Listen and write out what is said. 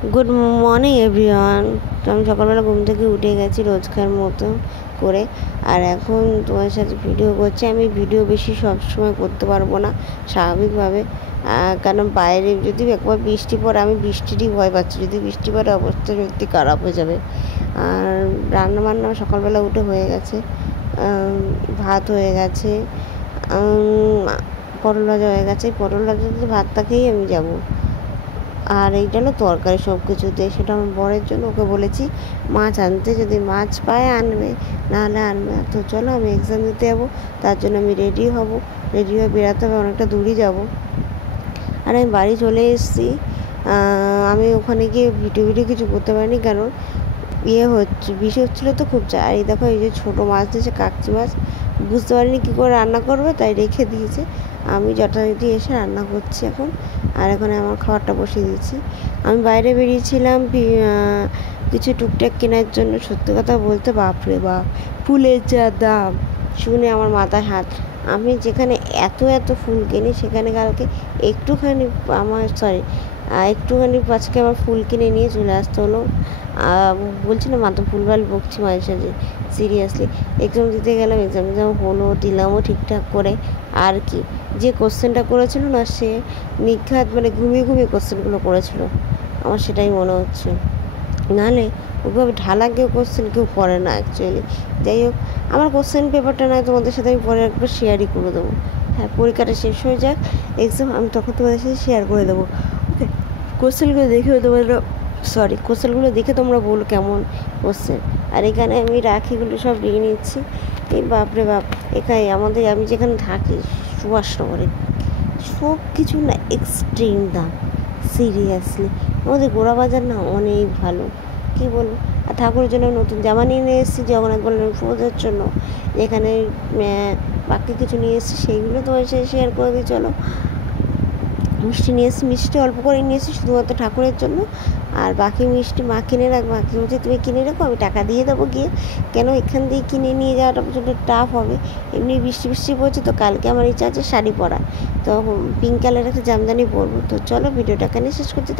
Good morning everyone. তো আমি সকালবেলা ঘুম থেকে উঠে গেছি রোজকার মতো করে, আর এখন তোমার সাথে ভিডিও করছি। আমি ভিডিও বেশি সবসময় করতে পারবো না স্বাভাবিকভাবে, কারণ বাইরে যদি একবার বৃষ্টি পড়ে, আমি বৃষ্টিরই ভয় পাচ্ছি। যদি বৃষ্টি পড়ে অবস্থা সত্যি খারাপ হয়ে যাবে। আর রান্নাবান্না সকালবেলা উঠে হয়ে গেছে, ভাত হয়ে গেছে, পটল ভাজা হয়ে গেছে। পটল ভাজাতে ভাতটা খেয়েই আমি যাবো। আর এইটা হলো তরকারি সব কিছু দিয়ে, সেটা আমার বরের জন্য। ওকে বলেছি মাছ আনতে, যদি মাছ পায় আনবে, নাহলে আনবে। তো চলো, আমি এক্সাম দিতে যাবো, তার জন্য আমি রেডি হব। রেডি হয়ে বেরাতে হবে, অনেকটা দূরই যাব। আর আমি বাড়ি চলে এসেছি। আমি ওখানে গিয়ে ভিডিও কিছু করতে পারিনি, কারণ বৃষ্টি হচ্ছিলো তো খুব। আর এই দেখো, এই যে ছোটো মাছ দিয়েছে, কাকচি মাছ, বুঝতে পারিনি কী করে রান্না করবে, তাই রেখে দিয়েছে। আমি যথারীতি এসে রান্না করছি এখন। আর এখন আমার খাবারটা বসিয়ে দিয়েছি। আমি বাইরে বেরিয়েছিলাম কিছু টুকটাক কেনার জন্য। সত্যি কথা বলতে, বাপরে বাপ, ফুলের যা দাম শুনে আমার মাথায় হাত। আমি যেখানে এত ফুল কিনি, সেখানে কালকে একটুখানি একটুখানি আজকে আমার ফুল কিনে নিয়ে চলে আসতে হলো। বলছি না, মাথা ভুলভাল বকছি মাঝে সাঝে, সিরিয়াসলি। এক্সাম দিতে গেলাম, এক্সাম হলো, দিলামও ঠিকঠাক করে। আর কি, যে কোশ্চেনটা করেছিল না, সে নিঘাত ঘুমিয়ে কোশ্চেনগুলো করেছিল, আমার সেটাই মনে হচ্ছে। নাহলে ওইভাবে ঢালা কেউ কোশ্চেন কেউ করে না অ্যাকচুয়ালি। যাই হোক, আমার কোশ্চেন পেপারটা নয় তোমাদের সাথে আমি পরে একবার শেয়ারই করে দেবো। হ্যাঁ, পরীক্ষাটা শেষ হয়ে যাক, এক্সাম, আমি তখন তোমাদের সাথে শেয়ার করে দেবো। ওকে, কোশ্চেনগুলো দেখে তোমরা বলো কেমন কোশ্চেন। আর এখানে আমি রাখিগুলো সব নিয়ে নিচ্ছি। এই বাপরে বাপ, এখানে আমি যেখানে থাকি, সুভাষনগরে, সব কিছু না এক্সট্রিম দাম, সিরিয়াসলি। আমাদের গোড়া বাজার না অনেক ভালো, কী বলবো। আর ঠাকুরের জন্য নতুন জামা নিয়ে এসেছি জগন্নাথ বলরাম পুজোর জন্য। এখানে বাকি কিছু নিয়ে এসেছি, সেইগুলো তোমার সাথে শেয়ার করে দিই। চলো, মিষ্টি নিয়ে এসেছি, মিষ্টি অল্প করে নিয়ে এসেছি শুধুমাত্র ঠাকুরের জন্য। আর বাকি মিষ্টি মা কিনে রাখবো। মাকে বলছে তুমি কিনে রাখো, আমি টাকা দিয়ে দেবো গিয়ে। কেন এখান দিয়ে কিনে নিয়ে যাওয়াটা প্রচণ্ড টাফ হবে। এমনি বৃষ্টি পড়ছে, তো কালকে আমার ইচ্ছা আছে শাড়ি পরা, তো পিঙ্ক কালারের একটা জামদানি পরবো। তো চলো, ভিডিওটা এখানে শেষ করছি।